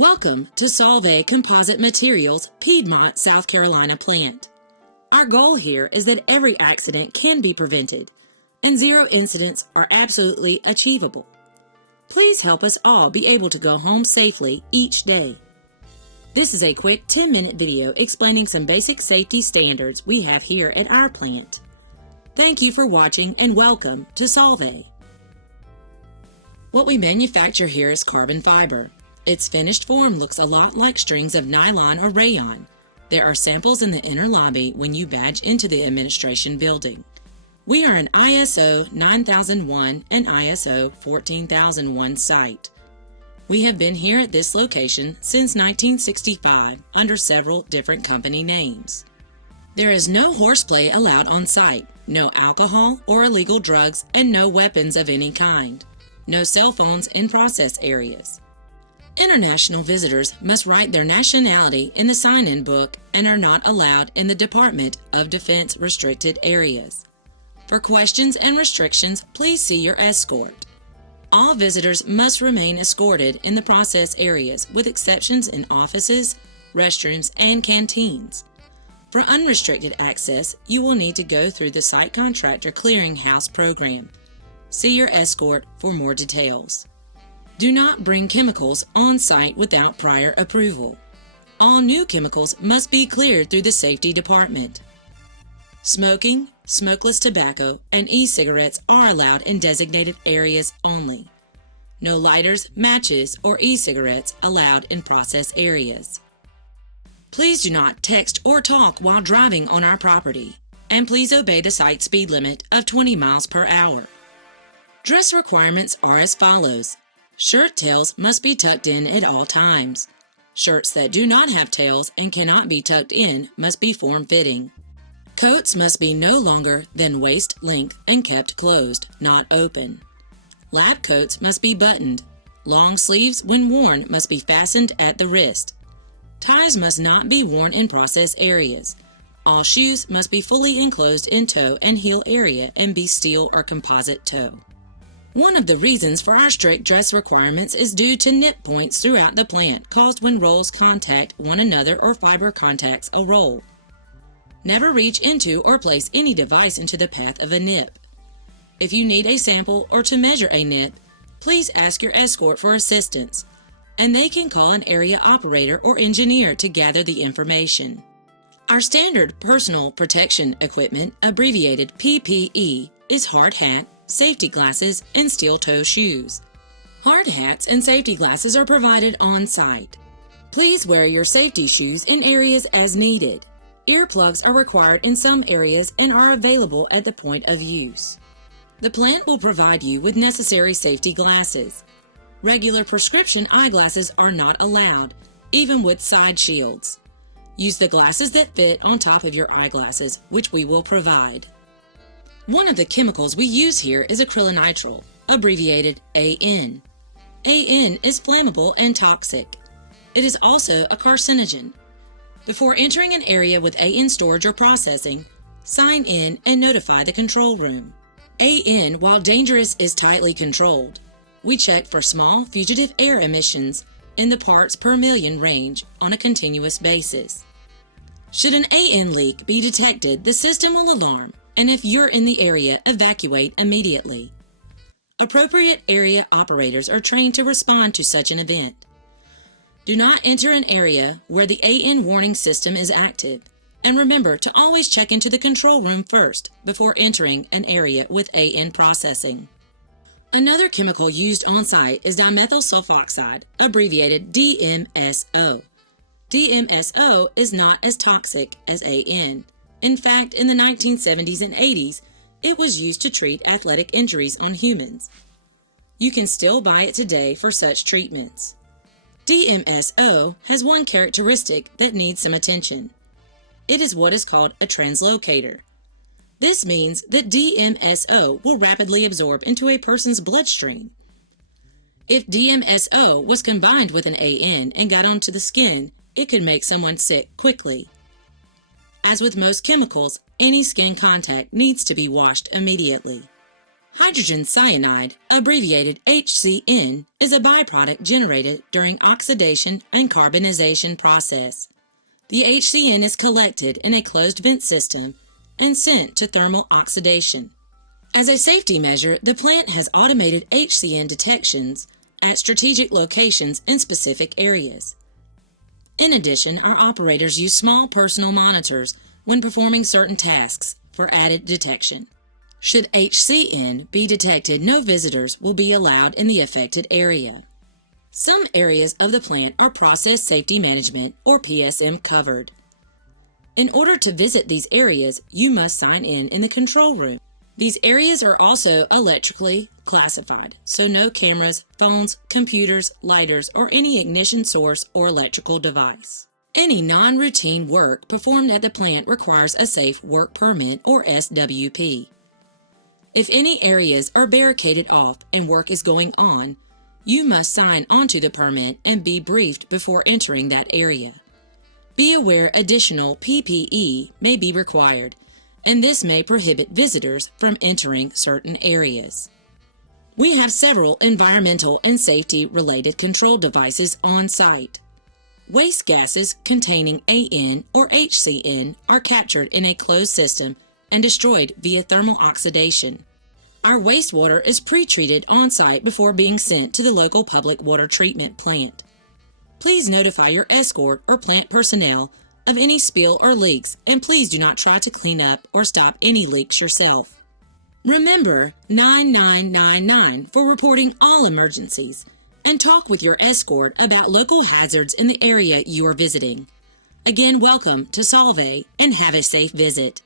Welcome to Solvay Composite Materials, Piedmont, South Carolina plant. Our goal here is that every accident can be prevented, and zero incidents are absolutely achievable. Please help us all be able to go home safely each day. This is a quick 10-minute video explaining some basic safety standards we have here at our plant. Thank you for watching and welcome to Solvay. What we manufacture here is carbon fiber. Its finished form looks a lot like strings of nylon or rayon. There are samples in the inner lobby when you badge into the administration building. We are an ISO 9001 and ISO 14001 site. We have been here at this location since 1965 under several different company names. There is no horseplay allowed on site, no alcohol or illegal drugs, and no weapons of any kind. No cell phones in process areas. International visitors must write their nationality in the sign-in book and are not allowed in the Department of Defense restricted areas. For questions and restrictions, please see your escort. All visitors must remain escorted in the process areas with exceptions in offices, restrooms, and canteens. For unrestricted access, you will need to go through the Site Contractor Clearinghouse program. See your escort for more details. Do not bring chemicals on site without prior approval. All new chemicals must be cleared through the safety department. Smoking, smokeless tobacco, and e-cigarettes are allowed in designated areas only. No lighters, matches, or e-cigarettes allowed in process areas. Please do not text or talk while driving on our property, and please obey the site speed limit of 20 miles per hour. Dress requirements are as follows. Shirt tails must be tucked in at all times. Shirts that do not have tails and cannot be tucked in must be form-fitting. Coats must be no longer than waist length and kept closed, not open. Lab coats must be buttoned. Long sleeves, when worn, must be fastened at the wrist. Ties must not be worn in process areas. All shoes must be fully enclosed in toe and heel area and be steel or composite toe. One of the reasons for our strict dress requirements is due to nip points throughout the plant caused when rolls contact one another or fiber contacts a roll. Never reach into or place any device into the path of a nip. If you need a sample or to measure a nip, please ask your escort for assistance, and they can call an area operator or engineer to gather the information. Our standard personal protection equipment, abbreviated PPE, is hard hat, safety glasses, and steel-toe shoes. Hard hats and safety glasses are provided on site. Please wear your safety shoes in areas as needed. Earplugs are required in some areas and are available at the point of use. The plant will provide you with necessary safety glasses. Regular prescription eyeglasses are not allowed, even with side shields. Use the glasses that fit on top of your eyeglasses, which we will provide. One of the chemicals we use here is acrylonitrile, abbreviated AN. AN is flammable and toxic. It is also a carcinogen. Before entering an area with AN storage or processing, sign in and notify the control room. AN, while dangerous, is tightly controlled. We check for small fugitive air emissions in the parts per million range on a continuous basis. Should an AN leak be detected, the system will alarm, and if you're in the area, evacuate immediately. Appropriate area operators are trained to respond to such an event. Do not enter an area where the AN warning system is active, and remember to always check into the control room first before entering an area with AN processing. Another chemical used on site is dimethyl sulfoxide, abbreviated DMSO. DMSO is not as toxic as AN. In fact, in the 1970s and 80s, it was used to treat athletic injuries on humans. You can still buy it today for such treatments. DMSO has one characteristic that needs some attention. It is what is called a translocator. This means that DMSO will rapidly absorb into a person's bloodstream. If DMSO was combined with an AN and got onto the skin, it could make someone sick quickly. As with most chemicals, any skin contact needs to be washed immediately. Hydrogen cyanide, abbreviated HCN, is a byproduct generated during oxidation and carbonization process. The HCN is collected in a closed vent system and sent to thermal oxidation. As a safety measure, the plant has automated HCN detections at strategic locations in specific areas. In addition, our operators use small personal monitors when performing certain tasks for added detection. Should HCN be detected, no visitors will be allowed in the affected area. Some areas of the plant are Process Safety Management or PSM covered. In order to visit these areas, you must sign in the control room. These areas are also electrically classified, so no cameras, phones, computers, lighters, or any ignition source or electrical device. Any non-routine work performed at the plant requires a Safe Work Permit or SWP. If any areas are barricaded off and work is going on, you must sign onto the permit and be briefed before entering that area. Be aware additional PPE may be required, and this may prohibit visitors from entering certain areas. We have several environmental and safety-related control devices on site. Waste gases containing AN or HCN are captured in a closed system and destroyed via thermal oxidation. Our wastewater is pre-treated on site before being sent to the local public water treatment plant. Please notify your escort or plant personnel of any spill or leaks, and please do not try to clean up or stop any leaks yourself. Remember 9999 for reporting all emergencies, and talk with your escort about local hazards in the area you are visiting. Again, welcome to Solvay and have a safe visit.